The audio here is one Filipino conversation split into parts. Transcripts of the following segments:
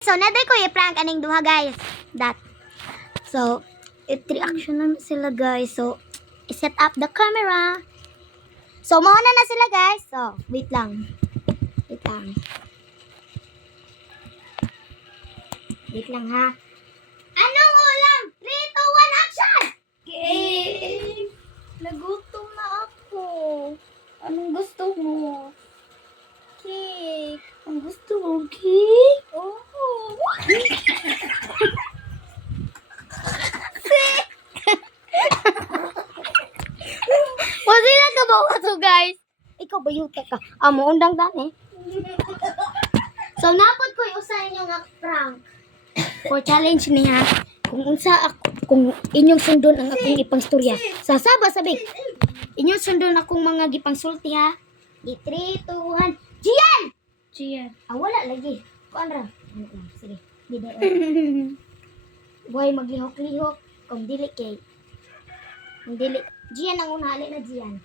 So, naday ko i-prank aning duha, guys. That. So, it-reaction na sila, guys. So, i-set up the camera. So, mauna na sila, guys. So, wait lang. Wait lang. Wait lang, ha. Anong ulam? 3, 2, 1, action! Cake! Nagutom na ako. Anong gusto mo? Cake. Ang gusto mo, cake? Oo. O sila ka ba to, guys? Ikaw ba yuta ka? Amo, undang dani. So, napod ko yung usahin yung prank. For challenge niya. Kung inyong sundon ang akong ipang storya. Sasaba, sabi. Inyong sundon akong mga gipang sulti, ha? Di 3, 2, 1. Gian! Gian. Wala lagi. Kuan ra. Sige. Di daw. Buhay maglihok-lihok. Kung dili kay. Kung dili. Gian ang unali na Gian.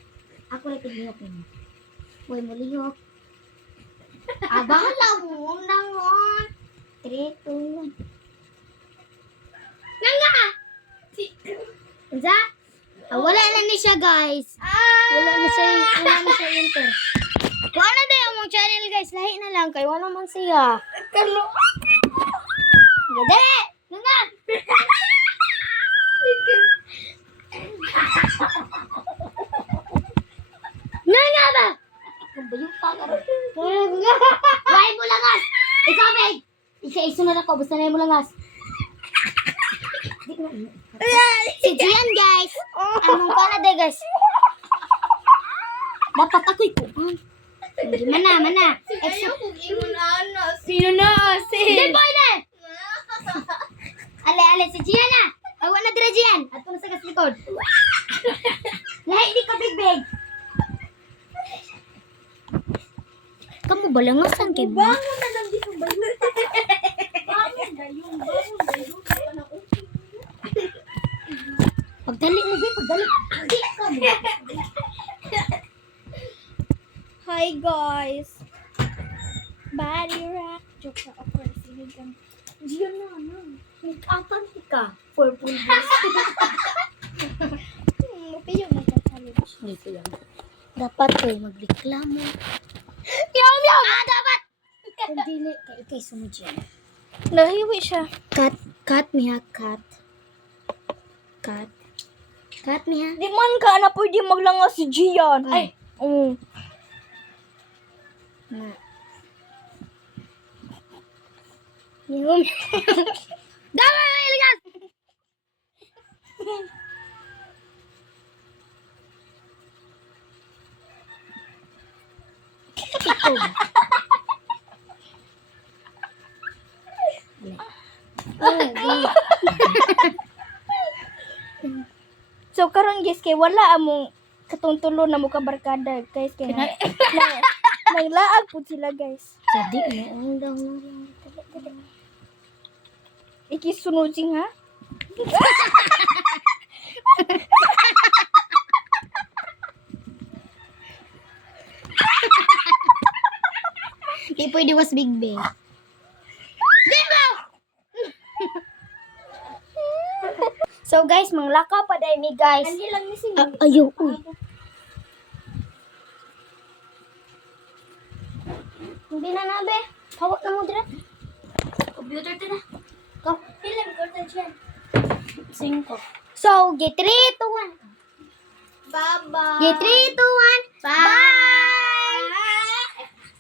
Ako na tiglihok mo. Buhay mo lihok. Bahala mo. Undang mo. 3, 2, 1. Nga! Unsa? Wala na ni siya, guys. Wala na siya enter. Wala na tayo mong channel, guys. Lahi na lang. Kaya wala man siya. Kalo. Dali! Nga! Nga ba? Ang bayong pangaro. Why mo langas? Ikaw, Meg! Isa-isunod ako. Basta na mo langas. Si Gian, guys. Anong panade, guys? Dapat ako'y kuhan. Mana. Ayaw kong ingon na. Sino na? Hindi po na! Ale, si Gian na! Awa na dira, Gian! At kung sa likod. Lahi, di ka big. Kamu balangasan kay ba? Bangon na lang dito ba? Bangon gayong. Pagdali mo, Bi. Pagdali. Hindi ka mo. Hi guys. Body rock. Joke na ako. Sinigang. Diyan na. Make-upan ka. Purple dress. Mapiyong magka-challenge. Dito yan. Dapat ko magreklamo. Meow! Dapat! Kung dili, kay sunod yan. Nahiwi siya. Cut niya, cut. Cut niya. Di man ka na pwede maglangas si Gian. Ay. Na. Yung. Dawa, iligas! So karon guys kay wala among katungtulo na mo kabarkada guys kay naglaag pud sila guys. Jadi mo daw. Iki sunod sing ha. Di pwede was big bang. So guys, manglakaw pa dahil mi guys. Hindi lang ni sing. Ayaw ko. Hindi na nabe. Hawak na mo dira. Computer to na. Go. Film ko ta Gian. 5. So, get 3 to 1. Baba. Get 3 to